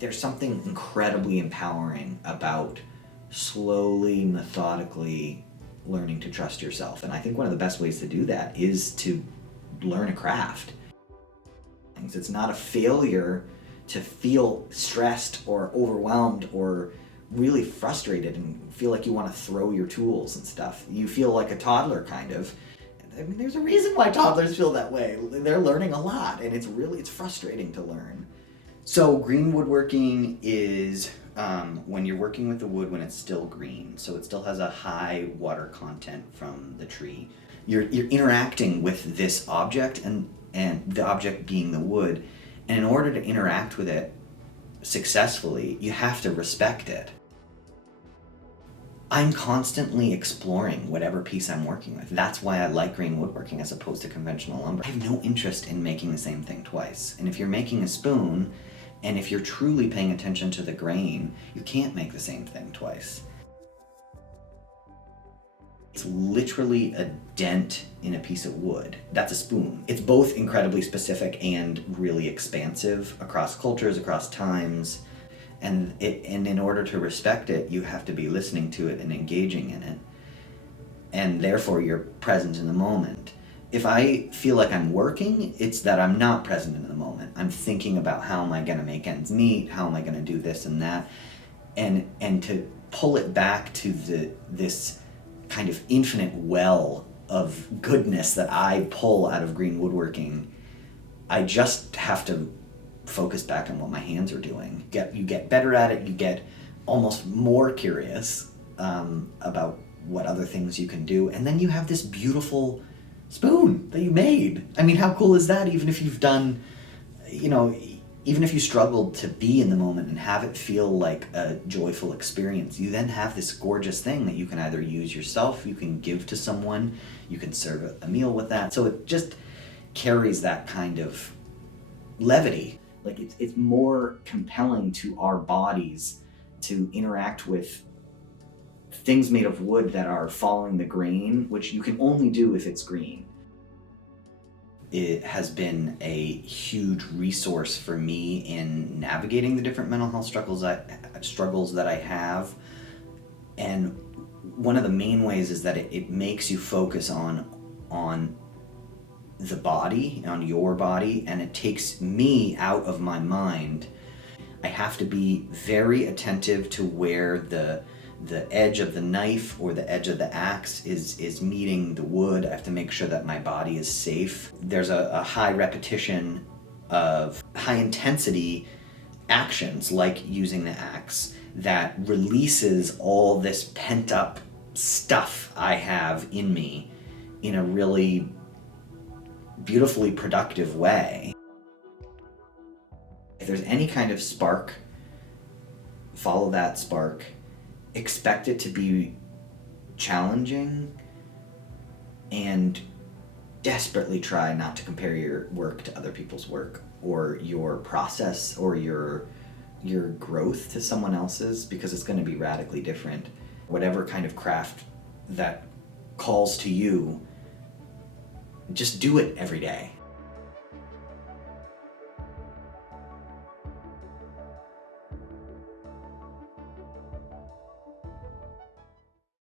There's something incredibly empowering about slowly, methodically learning to trust yourself. And I think one of the best ways to do that is to learn a craft. It's not a failure to feel stressed or overwhelmed or really frustrated and feel like you want to throw your tools and stuff. You feel like a toddler, kind of. I mean, there's a reason why toddlers feel that way. They're learning a lot, and it's frustrating to learn. So green woodworking is when you're working with the wood when it's still green, so it still has a high water content from the tree. You're interacting with this object, and the object being the wood, and in order to interact with it successfully, you have to respect it. I'm constantly exploring whatever piece I'm working with. That's why I like green woodworking as opposed to conventional lumber. I have no interest in making the same thing twice. And if you're making a spoon, and if you're truly paying attention to the grain, you can't make the same thing twice. It's literally a dent in a piece of wood. That's a spoon. It's both incredibly specific and really expansive across cultures, across times. And in order to respect it, you have to be listening to it and engaging in it. And therefore, you're present in the moment. If I feel like I'm working, it's that I'm not present in the moment. I'm thinking about how am I going to make ends meet? How am I going to do this and that? And to pull it back to this kind of infinite well of goodness that I pull out of green woodworking, I just have to focus back on what my hands are doing. You get better at it, you get almost more curious about what other things you can do, and then you have this beautiful spoon that you made. I mean, how cool is that? Even if you've done, even if you struggled to be in the moment and have it feel like a joyful experience, you then have this gorgeous thing that you can either use yourself, you can give to someone, you can serve a meal with that. So it just carries that kind of levity. Like it's more compelling to our bodies to interact with things made of wood that are following the grain, which you can only do if it's green. It has been a huge resource for me in navigating the different mental health struggles that I have. And one of the main ways is that it makes you focus on the body, on your body, and it takes me out of my mind. I have to be very attentive to where the edge of the knife or the edge of the axe is meeting the wood. I have to make sure that my body is safe. There's a high repetition of high intensity actions like using the axe that releases all this pent up stuff I have in me in a really beautifully productive way. If there's any kind of spark, follow that spark. Expect it to be challenging, and desperately try not to compare your work to other people's work or your process or your growth to someone else's, because it's going to be radically different. Whatever kind of craft that calls to you, just do it every day.